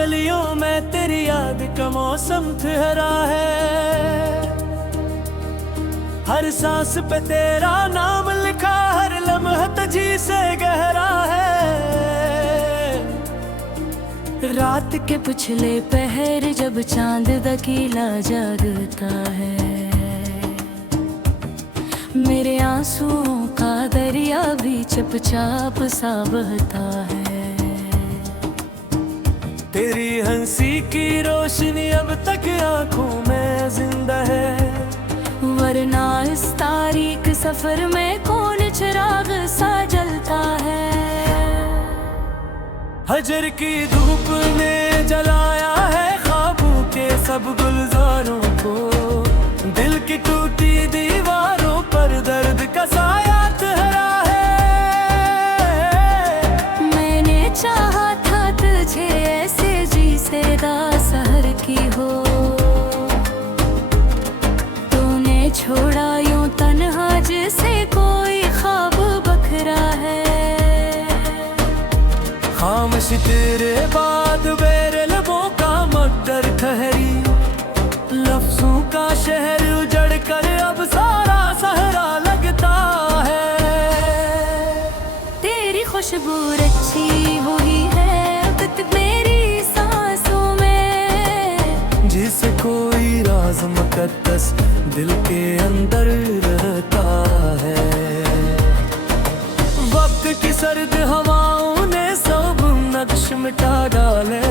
गलियों में तेरी याद का मौसम ठहरा है। हर सांस पे तेरा नाम लिखा, हर लम्हा तुझी से गहरा है। रात के पिछले पहर जब चांद दकीला जागता है, मेरे आंसुओं का दरिया भी चुपचाप सा बहता है। तेरी हंसी की रोशनी अब तक आंखों में जिंदा है, वरना इस तारीख सफर में कौन चिराग सा जलता है। हजर की धूप ने जलाया है ख्वाबों के सब गुलजारों को, दिल की टूटी दीवारों पर दर्द का साया ठहरा है। मैंने चाहा था तुझे ऐसे जी से दासहर की हो, तूने छोड़ा यूं तन्हा जैसे कोई ख्वाब बखरा है। खामोशी तेरे बाद मेरे लबों का मगर ठहरी, लफ्जों का शहर उजड़ कर अब सारा सहरा लगता है। तेरी खुशबू रची हुई है अब तक मेरी सांसों में, जिसे कोई राज मुकद्दस दिल के अंदर रहता है। वक्त की सर्द हवाओं ने सब नक्श मिटा डाले,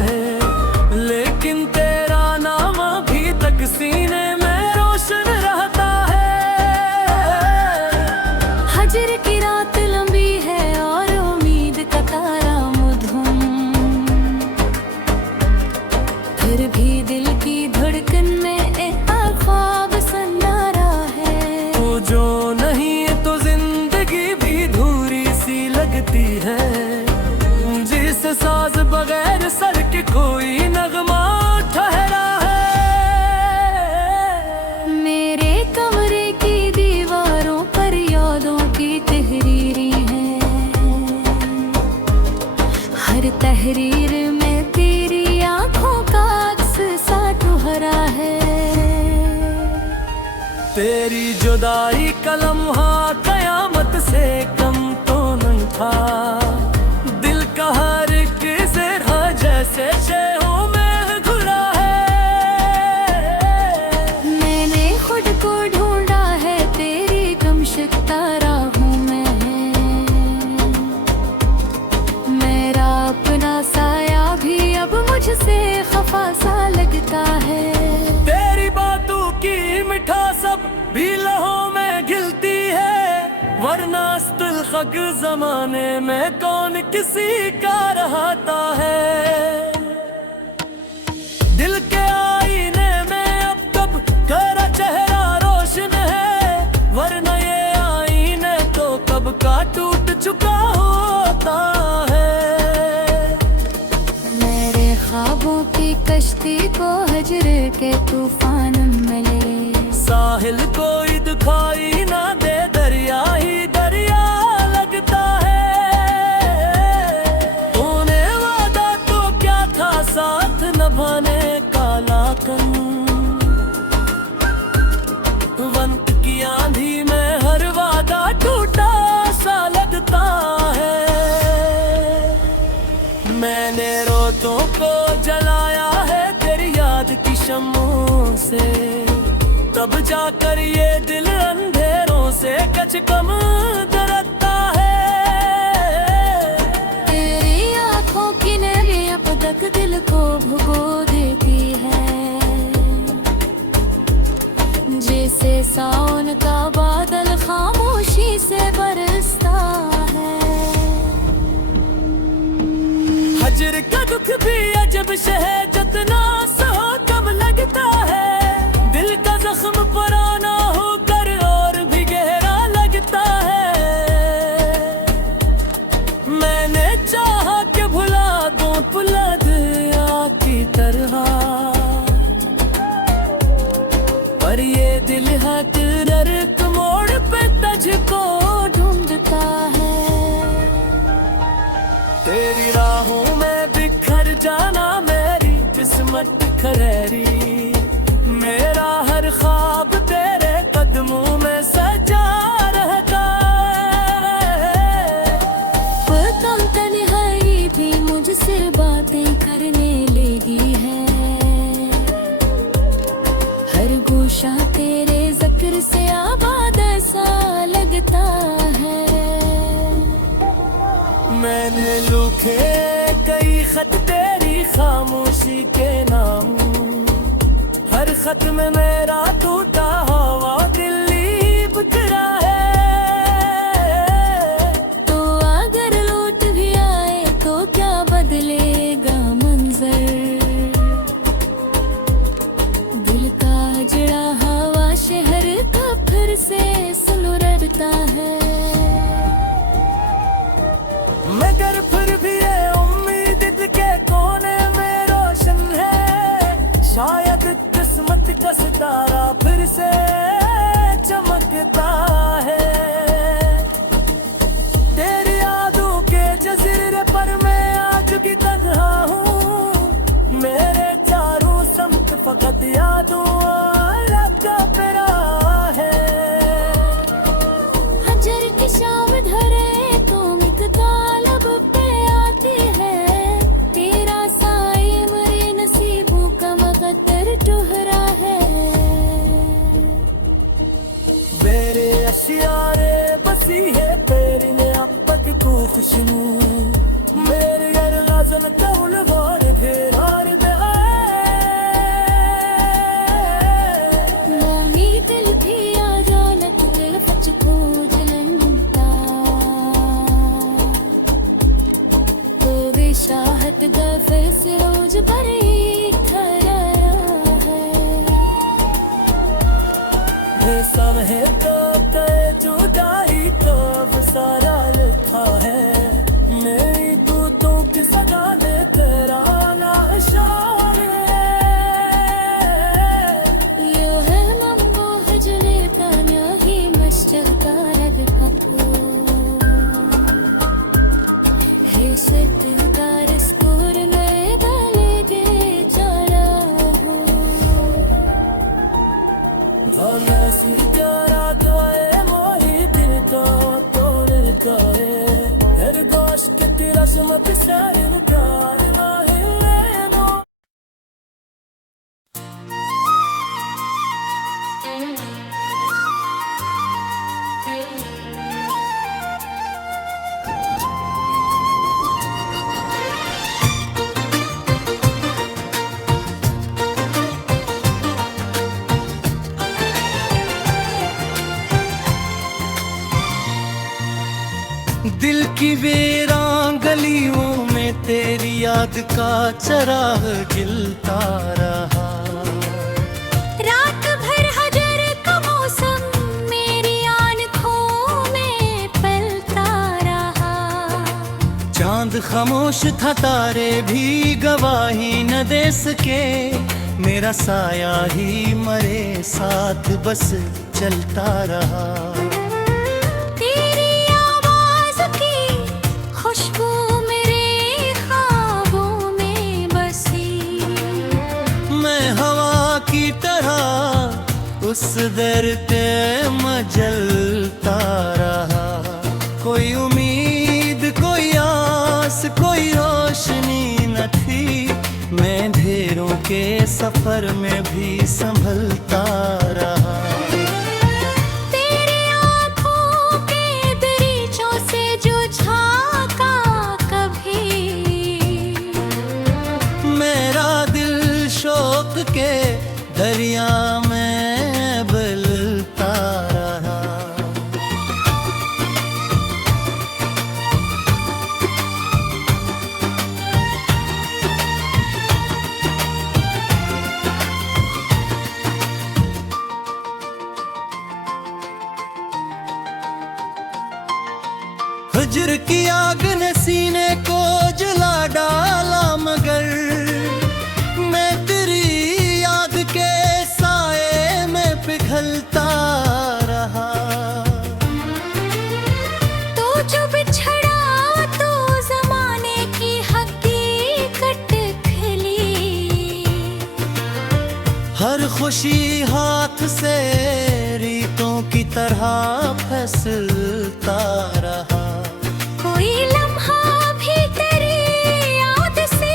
लेकिन तेरा नाम अभी तक सीने में रोशन रहता है। हजर की रात लंबी है और उम्मीद का तारा मधुम, फिर भी दिल की धड़कन में एक ख्वाब सन्नारा है। तो जो नहीं तो जिंदगी भी धूरी सी लगती है, जिस साज बगैर सर के कोई नगमा ठहरा है। मेरे कमरे की दीवारों पर यादों की तहरीरें हैं, हर तहरीर में तेरी आंखों का अक्स सा ठहरा है। तेरी जुदाई का लम्हा कयामत से कम तो नहीं था, दिल का हर एक ज़रा जैसे शैओं में घुला है। मैंने खुद को ढूंढा है तेरी गमशुदा राहों में, मेरा अपना साया भी अब मुझसे खफा सा लगता है। तेरी बातों की मिठास अब भी लहों में घिलती है, वरना अस्तुल जमाने में कौन किसी का रहता है। दिल के आईने में अब कब तेरा चेहरा रोशन है, वरना ये आईने तो कब का टूट चुका होता है। मेरे ख्वाबों की कश्ती को हजर के तूफान मिले, साहिल कोई दिखाई ना दे दरिया ही दरिया लगता है। तूने वादा तो क्या था साथ नभाने का लाकन, वंत की आंधी में हर वादा टूटा सा लगता है। मैंने रोतों को जलाया है तेरी याद की शम्मों से, तब जाकर ये दिल अंधेरों से कच कम डरता है। तेरी आंखों की नमी अब तक दिल को भुगो देती है, जैसे सावन का बादल खामोशी से बरसता है। हजर का दुख भी अजब है, जितना सहो कम लगता है। दिल का जख्म पुराना होकर और भी गहरा लगता है। मैंने चाहा कि भुला दूं भुला दिया की तरह, पर ये दिल है नरक मोड़ पे तुझको ढूंढता है। तेरी राहों में बिखर जाना मेरी खरेरी, मेरा हर ख्वाब तेरे कदमों में सजा रहता है। पर तुम तन्हाई भी मुझसे बातें करने लगी है, हर गोशा तेरे जिक्र से आबाद ऐसा लगता है। मैंने लिखे कई खत तेरी खामोशी के नाम, हर खत में मेरा टूटा हुआ दिल बिखरा है। तो अगर लौट भी आए तो क्या बदलेगा मंजर, दिल का जड़ा हवा शहर का फिर से सुलगता है। मगर फिर भी ये उम्मीद के कोने में रोशन है, शायद किस्मत का सितारा फिर से चमकता है। तेरी यादों के जजीरे पर मैं आज भी तन्हा हूँ, मेरे चारों समत फकत यादों का पेरा है। हजर की शाम धरे तो मिकतालब पे आती है, तेरा साए मरे नसीबों का मकद्दर टुहरा है। मेरे अशियारे बसी है पेरी ने अपत को खुशनू, मेरे घर गजल तौल वार फेरार दे मांगी दिल भी आ जानत दिल फच को जलनता, तो वे शाहत गफर से रोज बरी खरा है। ये सब है तो तय जुदाई तो सारा लिखा है, मेरी तू की सगा दे तेरा ना इशारे। यो है मम्बो हजरे तान्या ही मश्चका रबकतो, हे सत गारस कोर नए बलेगे चला हो। भला सी जरा दोए मोही दिल तो तोड़ करे, हर गोश के तेरा शमत सारे प्यार ना हिले नो। दिल की वीरान गलियों में तेरी याद का चराग जलता रहा, रात भर हजर का मौसम मेरी आँखों में पलता रहा। चांद खामोश था तारे भी गवाही न दे सके, मेरा साया ही मरे साथ बस चलता रहा। तेरी आवाज़ की खुशबू मेरे ख्वाबों में बसी, मैं हवा की तरह उस दर पे मचलता रहा। कोई उम्मीद कोई आस कोई रोशनी न थी, मैं अंधेरों के सफर में भी संभलता रहा। तेरी आँखों के दरीचों से जो झांका कभी, मेरा दिल शौक के दरिया में बलता रहा। हिज्र की आग ने सीने को जला डाला, मगर मैं तेरी याद के साए में पिघलता रहा। तो जो बिछड़ा तो जमाने की हकीकत खिली, हर खुशी हाथ से रीतों की तरह फिसलता रहा। कोई लम्हा भी तेरी याद से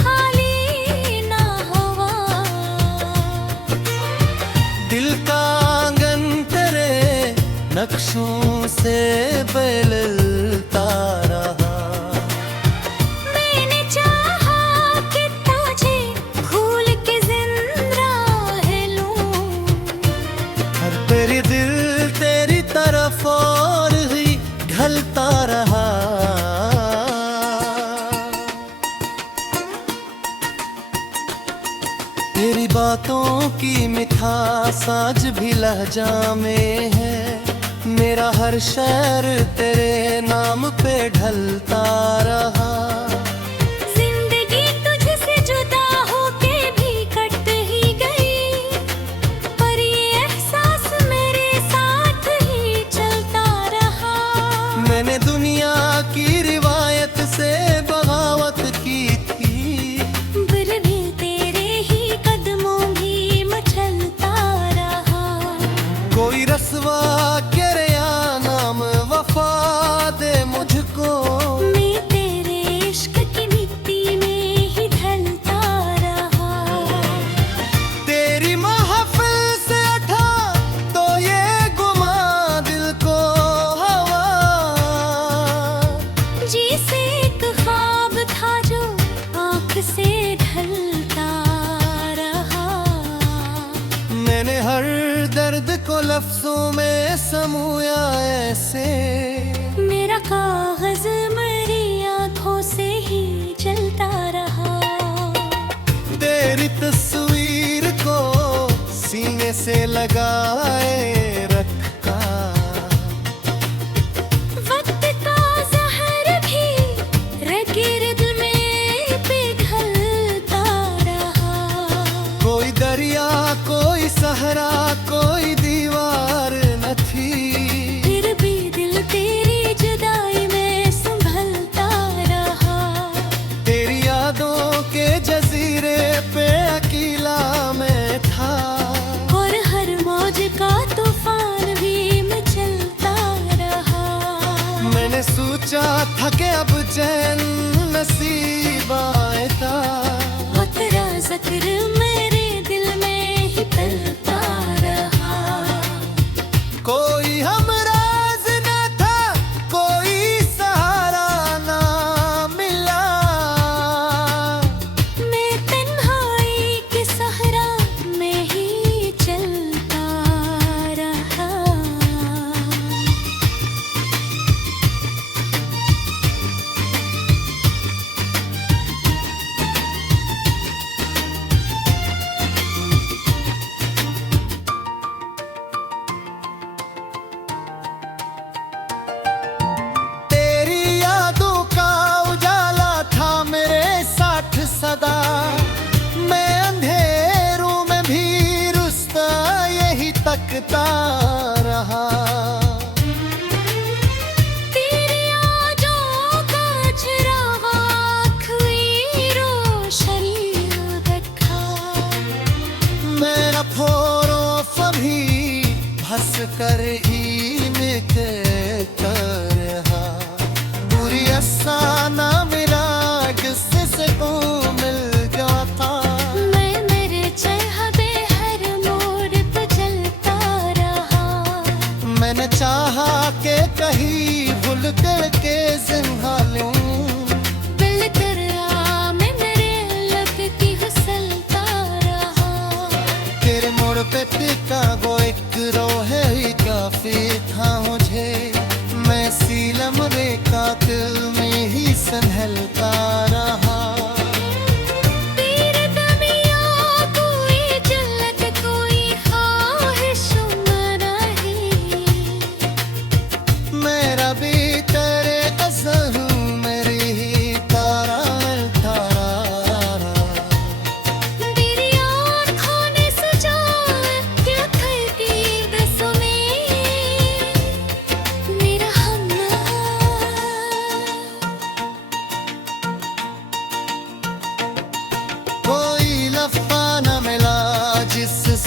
खाली ना हुआ। दिल का आंगन तेरे नक्शों से बदलता रहा। मैंने चाहा कि तुझे भूल के जिंदा लूं। हर तेरी दिल तेरी तरफ और ही ढलता रहा। तेरी बातों की मिठास आज भी लहजा में है। मेरा हर शहर तेरे नाम पे ढलता रहा। जिंदगी तुझसे जुदा होके भी कट ही गई, पर ये एहसास मेरे साथ ही चलता रहा। मैंने दुनिया की रिवायत से बगावत की थी, फिर भी तेरे ही कदमों भी मचलता रहा। कोई रस्वा करे या नाम वफा दे मुझको। मैं तेरे इश्क की मिट्टी में ही ढलता रहा। तेरी महफिल से उठा तो ये गुमा दिल को हवा। जैसे एक ख्वाब था जो आँख से ढलता रहा। मैंने हर दर्द को लफ्जों में समूया ऐसे। मेरा कागज मेरी आँखों से ही जलता रहा। तेरी तस्वीर को सीने से लगाए रखा। वक्त का जहर भी गिर्द में पिघलता रहा। कोई दरिया कोई सहरा कोई दीवार न थी। फिर भी दिल तेरी जुदाई में संभलता रहा। तेरी यादों के जजीरे पे अकेला मैं था। और हर मौज का तूफान भी मचलता रहा। मैंने सोचा था कि अब चैन नसीब आएगा। वो तेरा जिक्र मेरे दिल में ही पलता रहा। कोई हमराज न था कोई सहारा ना मिला। मैं तन्हाई के सहरा में ही चलता रहा। तेरी यादों का उजाला था मेरे साथ सदा। मैं अंधेरों में भी रुस्ता यही तकता रहा। तेरी आजों का चिराग आँखों रोशनी रखा। मेरा फोरो फभी हंस कर ही मिट रहा। बुरी अफसाना मेरा किससे को मिल जाता। मैं मेरे चेहरे हर मोड़ पे चलता रहा। मैंने चाहा कि कहीं भूल करके जिंदा लूं। दिल तेरा मैं मेरे लगती हंसलता रहा। तेरे मोड़ पे टिका वो एक रोहे ही काफी था मुझे। मैं सीलम रे कातिल में ही सनह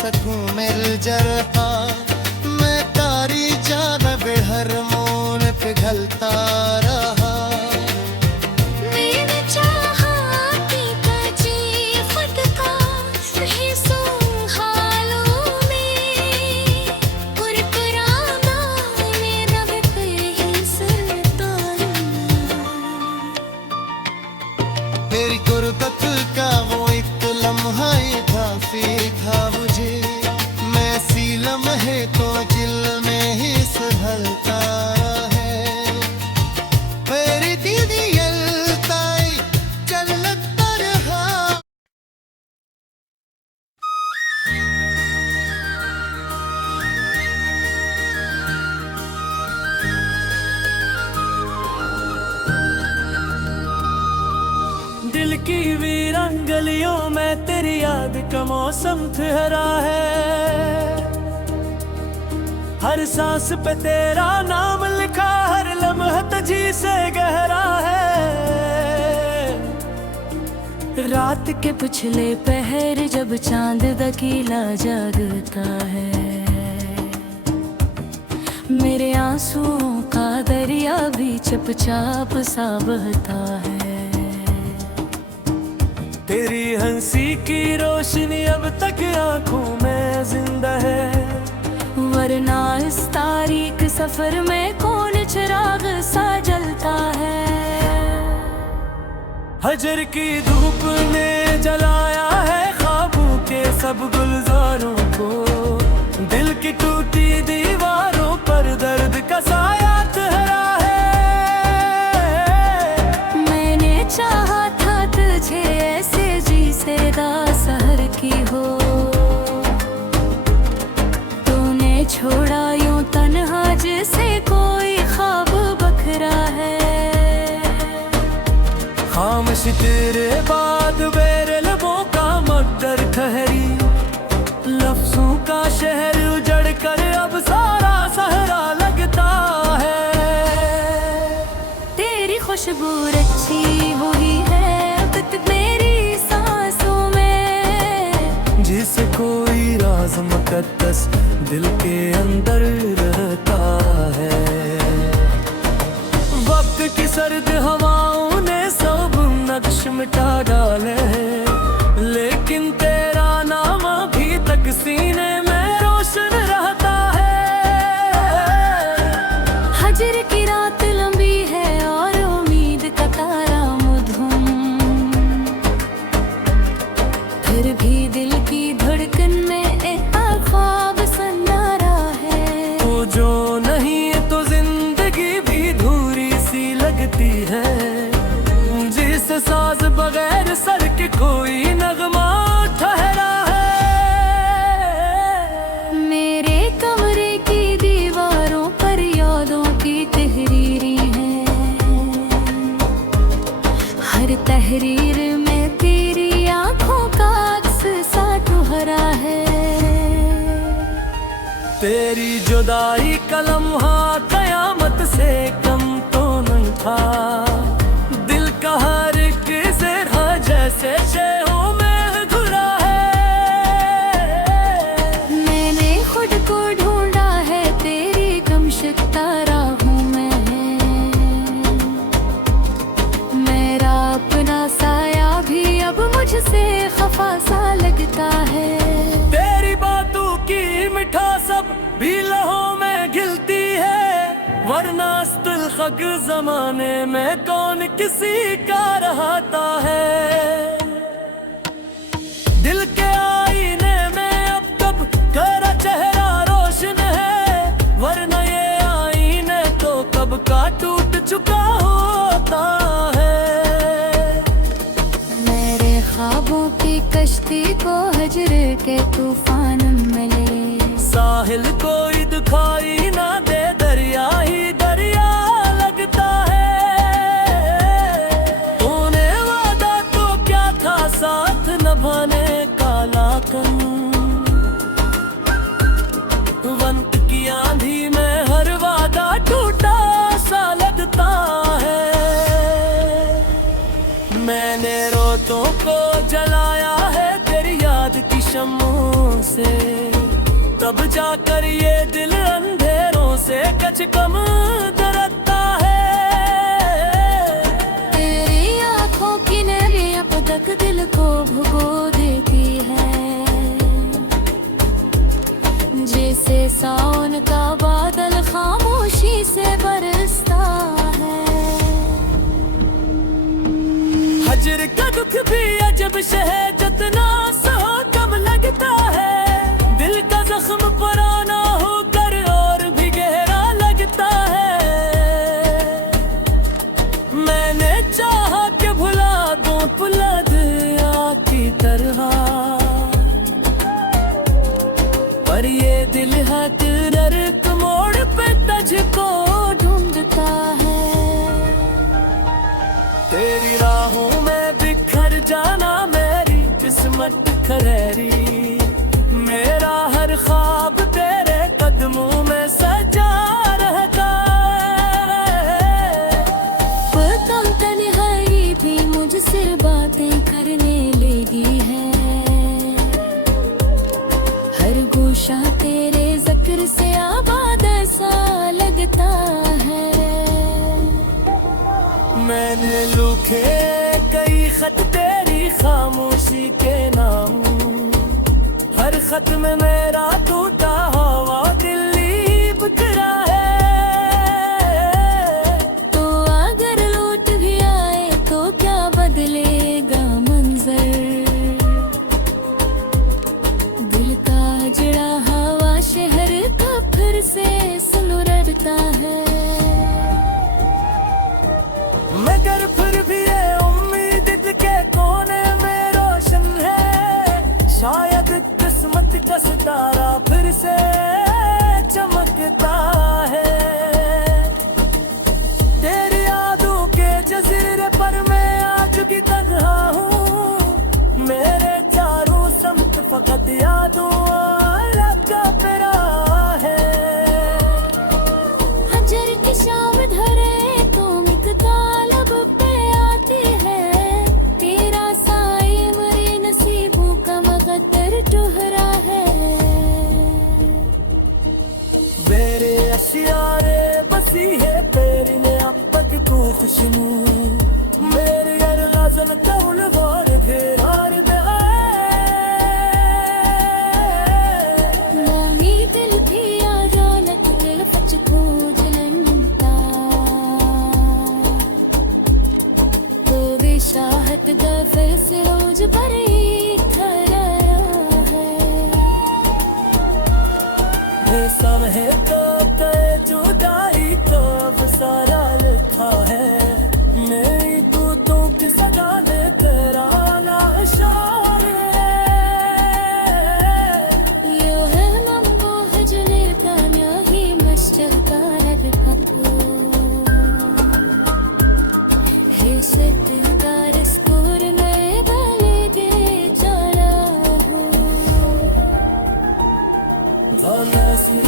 सकूं मिल जरहा मैं तारी जान बेहर मोन पिघलता रहा मैंने चाहा कि कजी खुद का हिस्सों हालों में कुरकुराना में रब पे ही सरतारूं तेरी गुर्बत का वो एक लम्हा ही काफी था मुझे मैं सी लम्हे को दिल में ही संभलता है मेरी दीदी ताई चलता रहा दिल की वीरान गलियों में तेरी याद का मौसम ठहरा है हर सांस पे तेरा नाम लिखा हर लम्हा तुझी से गहरा है रात के पिछले पहर जब चांद दकीला जागता है मेरे आंसुओं का दरिया भी चुपचाप सा बहता है तेरी हंसी की रोशनी अब तक आंखों में जिंदा है वरना इस तारीख सफर में कौन चिराग सा जलता है हजर की धूप ने जलाया है ख्वाबों के सब गुलजारों को दिल की टूटी दीवारों पर दर्द का साया ठहरा है मैंने चाहा था तुझे ऐसे जी से दासहर की हो तूने छोड़ा यूं तन्हा जैसे कोई ख्वाब बखरा है खामोश तेरे बाद मेरे लबों का मकदर ठहरी लफ्जों का शहर उजड़ कर अब सारा सहरा लगता है तेरी खुशबू रची हुई है अब तक मेरी सांसों में जिसे कोई राज मुकद्दस दिल के अंदर रहता है वक्त की सर्द हवाओं ने सब नक्श मिटा डाले हैं लेकिन तेरा नाम अभी तक सीने में रोशन रहता है हजर की रात लंबी है और उम्मीद का तारा मधुम फिर भी दिल की धड़कन में एक ख्वाब सन्नारा है तो जो नहीं तो जिंदगी भी धूरी सी लगती है जिस साज बगैर सर के कोई नगमा ठहरा है मेरे कमरे की दीवारों पर यादों की तहरीरें हैं हर तहरीर में तेरी आंखों का अक्स सा ठहरा है तेरी जुदाई का लम्हा कयामत से कम तो नहीं था दिल का हर एक ज़रा जैसे शयों में घुरा है मैंने खुद को ढूंढा है तेरी गमशुदा राहों में मेरा अपना साया भी अब मुझसे खफा सा लगता है तेरी बातों की मिठास अब भी लहों में घिलती है वरना खग जमाने में कौन किसी का रहता है दिल के आईने में अब कब तेरा चेहरा रोशन है वरना ये आईने तो कब का टूट चुका होता है मेरे ख्वाबों की कश्ती को हजर के तूफान मिले साहिल कोई दिखाई ना दे दरिया ही दरिया लगता है तूने वादा तो क्या था साथ निभाने का लाकन वंत की आंधी में हर वादा टूटा सा लगता है मैंने रोतों को जलाया है तेरी याद की शम्मों से, तब जाकर ये दिल अंधेरों से कच कम डरता है। तेरी आंखों की नैनी अब तक दिल को भुगो देती है, जैसे सावन का बादल खामोशी से बरसता है। हजर का दुख भी अजब है, जितना सहो कम लगता है। दिल का जख्म पुराना होकर और भी गहरा लगता है। मैंने चाहा कि भुला दूं भुला दिया की तरह, पर ये दिल है नरक मोड़ पे तुझको ढूंढता है। तेरी राहों में बिखर जाना मेरी किस्मत खरेरी, मेरा हर ख्वाब तेरे कदमों में सजा रहता है। पर कम तन्हाई भी मुझसे बातें करने लगी है, हर गोशा तेरे जिक्र से आबाद सा लगता है। मैंने लिखे कई खत तेरी खामोशी के नाम, हर खत में मेरा टूटा हुआ दिल बिखरा है। तो अगर लौट भी आए तो क्या बदलेगा मंजर, दिल का जड़ा हवा शहर का फिर से सुलगता है। मगर फिर भी ये उम्मीद दिल के कोने में रोशन है, शायद किस्मत का सितारा फिर से चमकता है। तेरी यादों के जजीरे पर मैं आज भी तन्हा हूँ, मेरे चारों समत फकत यादों का फिरा है। हजर की शाम धरे तो मिकतालब पे आती है, तेरा साए मरे नसीबों का मकद्दर टुहरा है। వేరే అసియారే బసి హే పేరినే అప్పటి తూ ఖుషను మేరే గర్ గజన్ కౌల్ వార్ ఫిరార్ దే नहीं दिल भी आजानक लफच को जलनता, तो विशाहत दा फैसलोज बरे खरा है। ये सब है तो तय जुदाई तो अब सारा लिखा है। मेरी तू की सदा दे तेरा लाशार है। यो है मम्बो हजने का न्याही मश्चल का रबको, है सतगार स्कोर में भले के चला हो। Vanessa